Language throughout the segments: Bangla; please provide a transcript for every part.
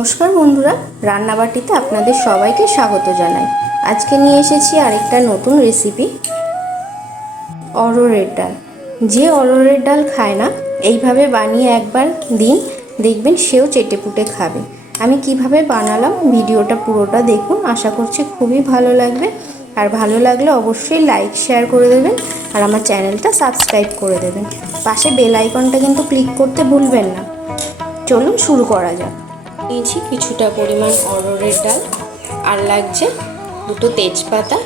নমস্কার বন্ধুরা, রান্নাবাটিতে আপনাদের সবাইকে স্বাগত জানাই। আজকে নিয়ে এসেছি আরেকটা নতুন রেসিপি, অরহরের ডাল। যে অরহরের ডাল খায় না, এইভাবে বানিয়ে একবার দিন, দেখবেন সেও চেটেপুটে খাবে। আমি কিভাবে বানালাম ভিডিওটা পুরোটা দেখুন, আশা করছি খুবই ভালো লাগবে। আর ভালো লাগলে অবশ্যই লাইক শেয়ার করে দেবেন আর আমার চ্যানেলটা সাবস্ক্রাইব করে দেবেন। পাশে বেল আইকনটা কিন্তু ক্লিক করতে ভুলবেন না। চলুন শুরু করা যাক। নিয়েছি কিছুটা পরিমাণ অরহরের ডাল, আর লাগছে দুটো তেজপাতা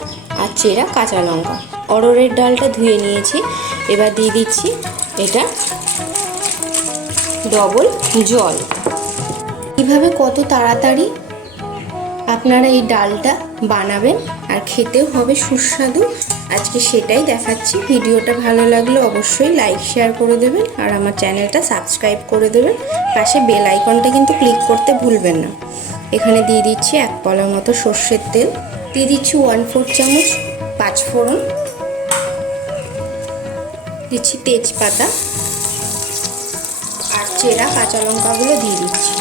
আর চেরা কাঁচা লঙ্কা। অরহরের ডালটা ধুয়ে নিয়েছি, এবার দিয়ে দিচ্ছি এটা ডবল জল। কীভাবে কত তাড়াতাড়ি আপনারা এই ডালটা বানাবেন আর খেতেও হবে সুস্বাদু, আজকে সেটাই দেখাচ্ছি। ভিডিওটা ভালো লাগলে অবশ্যই লাইক শেয়ার করে দেবেন আর আমার চ্যানেলটা সাবস্ক্রাইব করে দেবেন। পাশে বেল আইকনটা কিন্তু ক্লিক করতে ভুলবেন না। এখানে দিয়ে দিচ্ছি 1 পলা মতো সর্ষের তেল, দিয়ে দিচ্ছি 1/4 চামচ পাঁচফোড়ন, দিচ্ছি তেজপাতা আর চেরা কাঁচা লঙ্কাগুলো দিয়ে দিচ্ছি।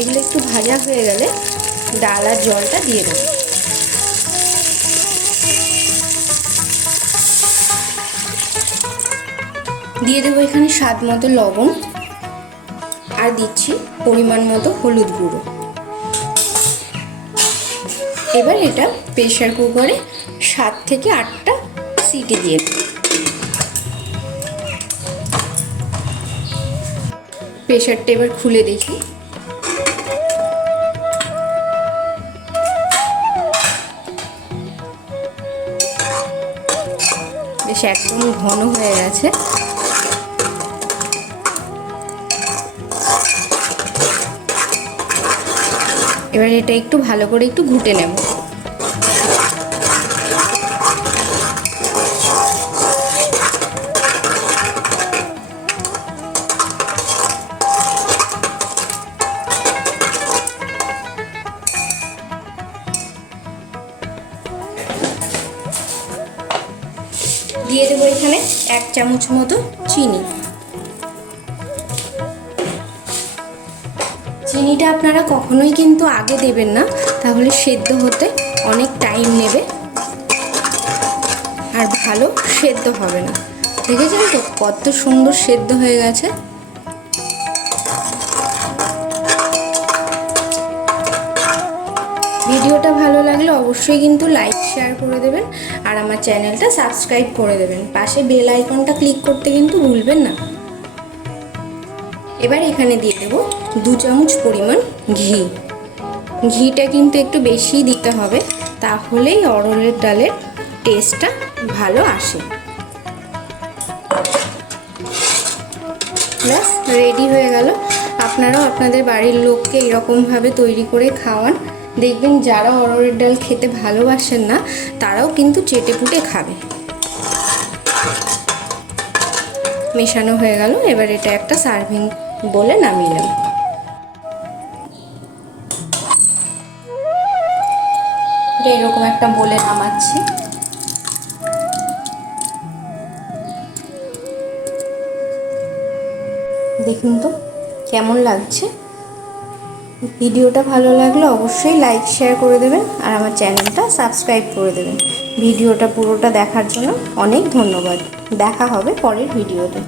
এগুলো একটু ভাজা হয়ে গেলে ডাল আর জলটা দিয়ে দেবো। দিয়ে দেবো এখানে স্বাদ মতো লবণ, আর দিচ্ছি পরিমাণ মতো হলুদ গুঁড়ো। এবার এটা প্রেসার কুকারে 7 থেকে 8টা সিটি দিয়ে দেবো। প্রেসারটা এবার খুলে দেখি। বেশ একদম ঘন হয়ে গেছে। এবার এটা একটু ভালো করে একটু ঘুটে নেব। দিয়ে দেবো এখানে 1 চামচ মতো চিনি। চিনিটা আপনারা কখনোই কিন্তু আগে দেবেন না, তাহলে সেদ্ধ হতে অনেক টাইম নেবে আর ভালো সেদ্ধ হবে না। দেখেছেন তো কত সুন্দর সেদ্ধ হয়ে গেছে। ভিডিওটা ভালো লাগলে অবশ্যই কিন্তু লাইক শেয়ার করে দেবেন আর আমার চ্যানেলটা সাবস্ক্রাইব করে দেবেন। পাশে বেল আইকনটা ক্লিক করতে কিন্তু ভুলবেন না। এবার এখানে দিয়ে দেবো 2 চামচ পরিমাণ ঘি। ঘিটা কিন্তু একটু বেশি দিতে হবে, তাহলেই অরহরের ডালের টেস্টটা ভালো আসে। ব্যাস রেডি হয়ে গেল। আপনারাও আপনাদের বাড়ির লোককে এরকমভাবে তৈরি করে খাওয়ান, দেখবেন যারা অরহরের ডাল খেতে ভালোবাসেন না তারাও কিন্তু চেটেপুটে খাবে। মেশানো হয়ে গেল, এবার এটা একটা সার্ভিং বলে নামিয়ে নেব। এরকম একটা বলে নামাচ্ছি। দেখুন তো কেমন লাগছে। ভিডিওটা ভালো লাগলে অবশ্যই লাইক শেয়ার করে দেবেন আর আমার চ্যানেলটা সাবস্ক্রাইব করে দেবেন। ভিডিওটা পুরোটা দেখার জন্য অনেক ধন্যবাদ। দেখা হবে পরের ভিডিওতে।